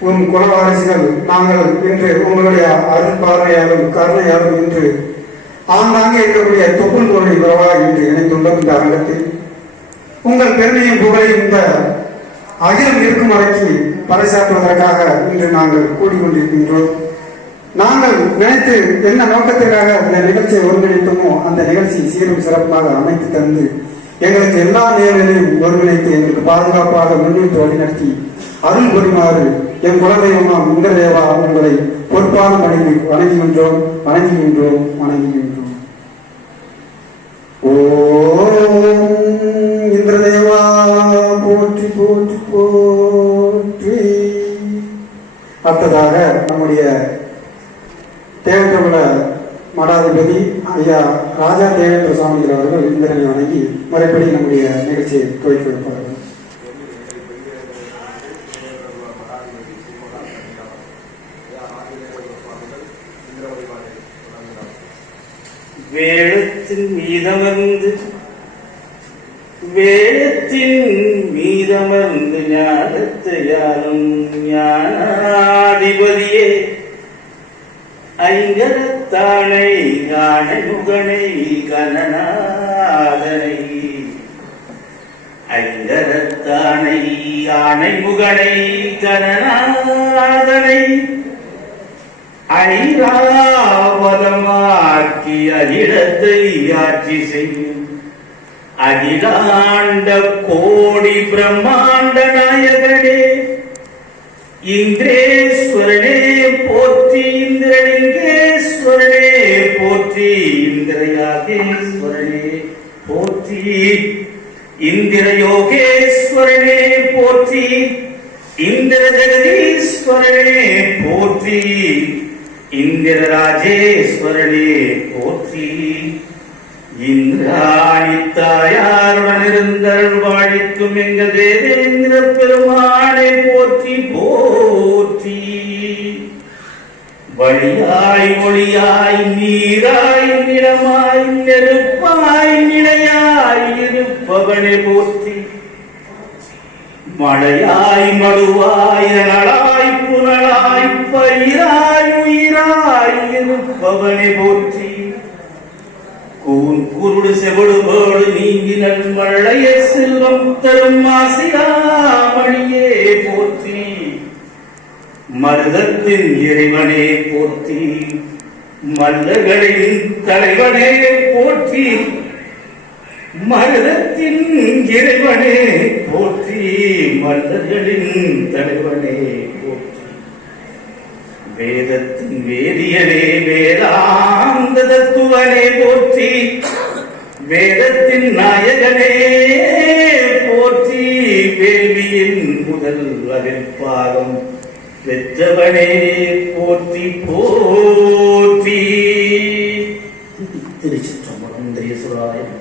உன் குலவாரிசுகள் நாங்கள் இன்று உங்களுடைய அருள் பார்வையாலும் கருணையாலும் இன்று ஆங்காங்கே இருக்கக்கூடிய தொப்புள் கொள்கை உறவாக இன்று இணைந்துள்ளோம் இந்த அரங்கத்தில் உங்கள் பெருமையும் புகழையும் இந்த அகிலம் இருக்கும் வரைக்கு பறைசாற்றுவதற்காக இன்று நாங்கள் கூடிக்கொண்டிருக்கின்றோம். நாங்கள் நினைத்து என்ன நோக்கத்திற்காக இந்த நிகழ்ச்சியை ஒருங்கிணைத்தோமோ அந்த நிகழ்ச்சி சீரும் சிறப்பாக அமைத்து தந்து எங்களுக்கு எல்லா நேரங்களையும் ஒருங்கிணைத்து எங்களுக்கு பாதுகாப்பாக முன்னிட்டு வழிநடத்தி அருள் புரிமாறு என் குலதெய்வமாம் இந்திரதேவா உங்களை பொறுப்பான வணங்கி வணங்குகின்றோம் வணங்குகின்றோம் வணங்குகின்றோம். ஓம் இந்திரதேவா போற்றி போற்றி போற்றி. அடுத்ததாக நம்முடைய தேவேந்திரகுல மடாதிபதி ஐயா ராஜா தேவேந்திர சுவாமிகள் அவர்கள் இந்திரனை வணங்கி முறைப்படி நம்முடைய நிகழ்ச்சியை துவக்கி வைப்பார்கள். வேழத்தின் மீதமர்ந்து வேழத்தின் மீதமர்ந்து ஞானத்தையாலும் ஞானாதிபதியே. ஐங்கரத்தானை ஞானமுகனை கனநாதனை. ஐங்கரத்தானை யானை முகனை கனநாதனை. ஐராவதமாக்கி அகிலத்தை ஆட்சி செய்யும் அகிலாண்ட கோடி பிரம்மாண்ட நாயகனே இந்திரேஸ்வரனே போற்றி இந்திரலிங்கேஸ்வரனே போற்றி இந்திரயாகேஸ்வரனே போற்றி இந்திரயோகேஸ்வரனே போற்றி இந்திர ஜெகதீஸ்வரனே போற்றி இந்திரராஜேஸ்வரனே போற்றி. இந்திராணி தாயாருடன் இருந்தருள் வாழிக்கும் எங்கள் தேவேந்திர பெருமானை போற்றி போற்றி. வழியாய் ஒளியாய் நீராய் நிலமாய் நெருப்பாய் நிலையாய் இருப்பவனை போற்றி. மழையாய் மடுவாய் நலாய் புனலாய் பயிராய் இருப்பவனை போற்றி. கூன் குருடு செவடு போடு நீங்கி நன்மழைய செல்வம் தரும் ஆசையாமணியே போற்றி. மருதத்தின் இறைவனே போற்றி. மல்லர்களின் தலைவனே போற்றி. மருதத்தின் இறைவனே போற்றி. மல்லர்களின் தலைவன் வேதத்தின் வேதியனே வேதாந்த தத்துவனே போற்றி வேதத்தின் நாயகனே போற்றி வேள்வியின் முதல் பாகம் பெற்றவனே போற்றி போற்றி. திருச்சிற்றம்பலம் திரியசுராயம்